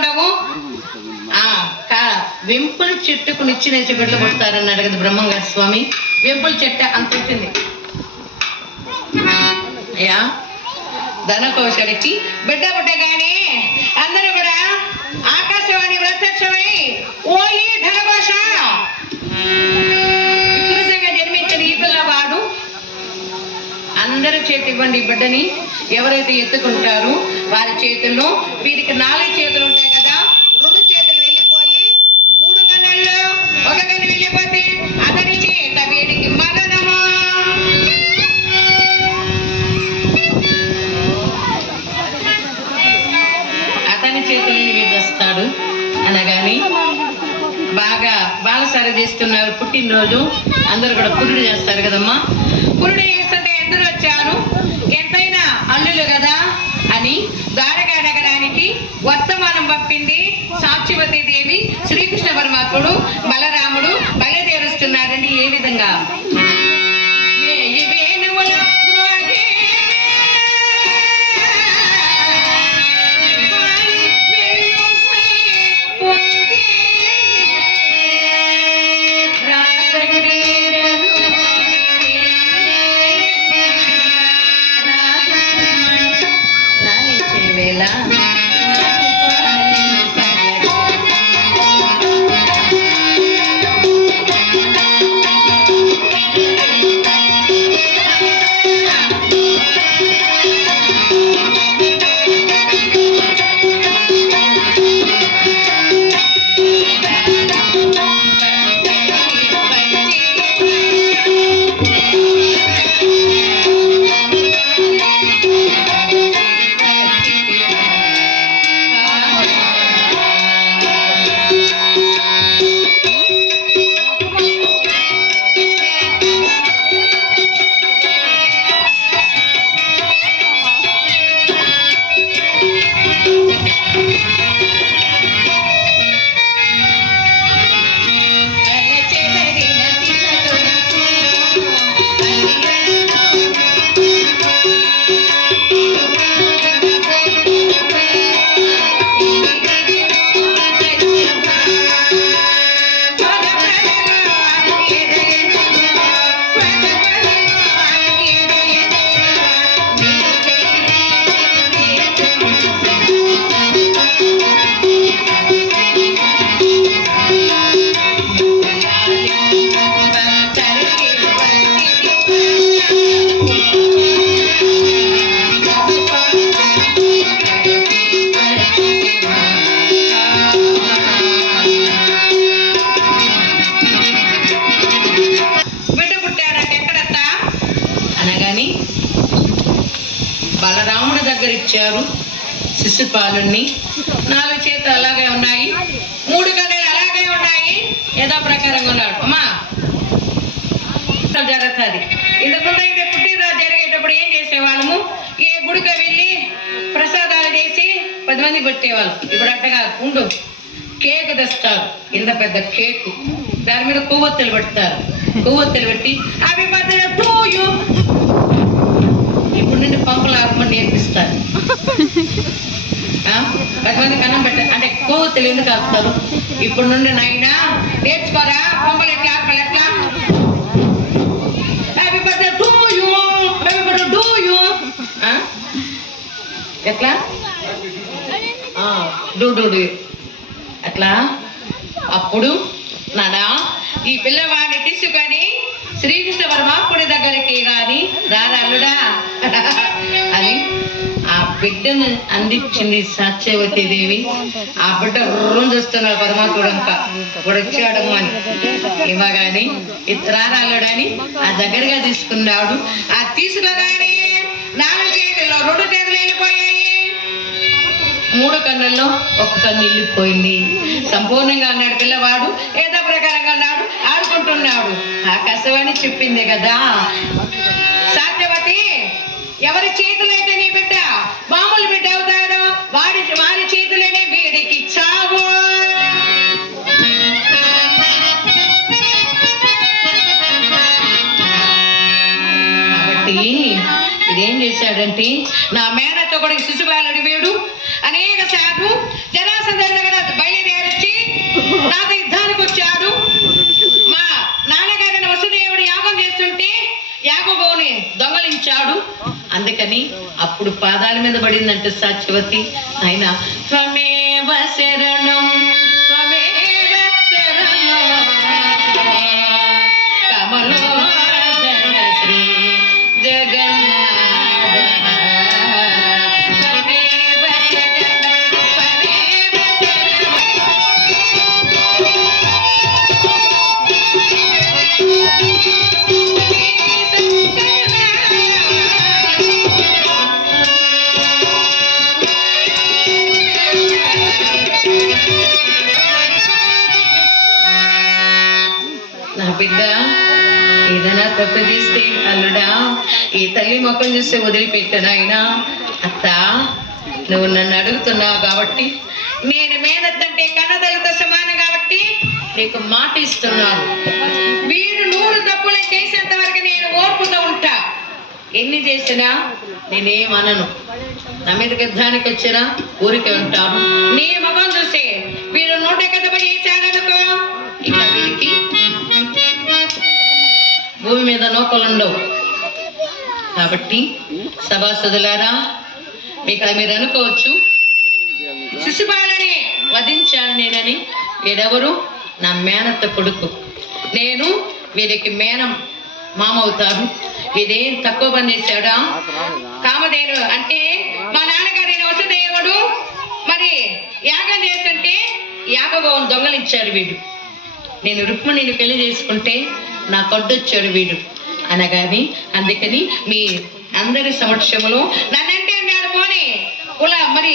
ఉండవు. వెంపుల చెట్టుకు నిచ్చినేసి బిడ్డలు పుడతారన్నాడు కదా బ్రహ్మంగారి స్వామి. వెంపుల చెట్టు అంత వచ్చింది అయ్యా. ధనకోశడికి బిడ్డ పుట్టగానే అందరూ కూడా ఆకాశవాణి ప్రత్యక్షమై ఓయి ధనకోశ, వికృతంగా జన్మించిన ఈ పిల్లవాడు అందరూ చేతి ఇవ్వండి ఈ బిడ్డని. ఎవరైతే ఎత్తుకుంటారో వారి చేతుల్లో వీరికి 4 చేతులు ఉంటాయి కదా, 2 చేతులు వెళ్ళిపోయి 3 కన్నుల్లో ఒక కన్ను వెళ్ళిపోతే అతని చేత వీడికి మరణము. అతని చేతులని వీడు వస్తాడు అనగాని బాగా బాలసారి చేస్తున్నారు. పుట్టినరోజు అందరూ కూడా పురుడు చేస్తారు కదమ్మా. పురుడు చేస్తుంటే ఎందరూ వచ్చారు, ఎంతైనా అల్లులు కదా అని ద్వారకా నగరానికి వర్తమానం పంపింది సాక్షివతి దేవి. శ్రీకృష్ణ పరమాత్ముడు బలరాముడు బయలుదేరుస్తున్నారండి. ఏ విధంగా బలరాముడి దగ్గర ఇచ్చారు శిశుపాలుణ్ణి. 4 చేతులు అలాగే ఉన్నాయి, 3 కన్నులు అలాగే ఉన్నాయి. యథా ప్రకారంగా ఉన్నాడు. అమ్మా జరుగుతుంది. ఇంతకుముందు అయితే పుట్టినరోజు జరిగేటప్పుడు ఏం చేసేవాళ్ళము, ఏ గుడికి వెళ్ళి ప్రసాదాలు చేసి 10 మందికి పెట్టేవాళ్ళు. ఇప్పుడు అట్టగా ఉండు, కేక్ తెస్తారు, ఇంత పెద్ద కేక్, దాని మీద కొవ్వొత్తులు పెడతారు. కొవ్వొత్తులు పెట్టి అవి మధ్య ఇప్పుడు నుండి పంపులు ఆగమని నేర్పిస్తారు. 10 మందికి అన్నం పెట్ట అంటే కొవ్వొత్తులు ఎందుకు ఆపుతారు? ఇప్పుడు నుండి నాయనా నేర్చుకోరా, పంపులు ఎట్లా ఆపలు ఎట్లా, అవి పెద్ద ఎట్లా డూ అట్లా. అప్పుడు నానా ఈ పిల్లవాడిని తీసుకొని శ్రీకృష్ణ పరమాత్ముడి దగ్గరికి గాని రారల్లుడా అని ఆ బిడ్డను అందించింది సత్యవతి దేవి. ఆ బిడ్డ రోజు వస్తున్నారు పరమాత్ముడు అంతా వచ్చాడము అని ఇవ్వగాని రారల్లుడని ఆ దగ్గరగా తీసుకున్నాడు. ఆ తీసుకోగానే 4 చేతుల్లో 2 చేతులు వెళ్ళిపోయాయి, 3 కన్నుల్లో 1 కన్ను వెళ్ళిపోయింది. సంపూర్ణంగా అన్నాడు పిల్లవాడు, ఏదో ప్రకారంగా అన్నాడు, ఆడుకుంటున్నాడు. ఆకాశవాణి చెప్పింది కదా, సత్యవతి ఎవరి చేతులైతే నీ బిడ్డ మామూలు బిడ్డ అవుతాడో వారి చేతులని వీడికి చావు. కాబట్టి ఇదేం చేశాడంటే, నా మేనత్తో కూడా శిశుపాలుడి వీడు అనేక సార్లు జరాసంధ మీద పడిందంటే సాత్యవతి. ఆయన త్వమేవ శరణం త్వమేవ శరణం కమలోదర శ్రీ జగన్నాథ త్వమేవ శరణం త్వమేవ నా బిడ్డ ఏదైనా తప్పు చేస్తే అల్లుడా ఈ తల్లి ముఖం చూస్తే వదిలిపెట్టాను. ఆయన అత్త నువ్వు నన్ను అడుగుతున్నావు కాబట్టి, నేను మేనత్తంటే కన్నతల్లితో సమానం కాబట్టి నీకు మాట ఇస్తున్నాను. వీడు 100 తప్పులు చేసేంత వరకు నేను ఓర్పుతో ఉంటా. ఎన్ని చేసినా నేనేమనను. నా మీదకి యుద్ధానికి వచ్చినా ఊరికే ఉంటాను. నీ ముఖం చూస్తే వీడు 100 తప్పు చేశాడనుకో, ఇక వీడికి భూమి మీద నోకలుండవు. కాబట్టి సభాసదులారా, మీకు మీరు అనుకోవచ్చు శిశుపాలని వధించాను నేనని. వీడెవరు? నా మేనత్త కొడుకు. నేను వీరికి మామ అవుతాను. వీడేం తక్కువ పని చేశాడా? కామధేను అంటే మా నాన్నగారి వసుదేవుడు మరి యాగం చేస్తుంటే యాగభవన్ దొంగలించాడు వీడు. నేను రుక్మిణిని పెళ్లి చేసుకుంటే నా కొడ్డొచ్చాడు వీడు అనగాని, అందుకని మీ అందరి సమక్షంలో నన్నంటే పోనీ కుల మరి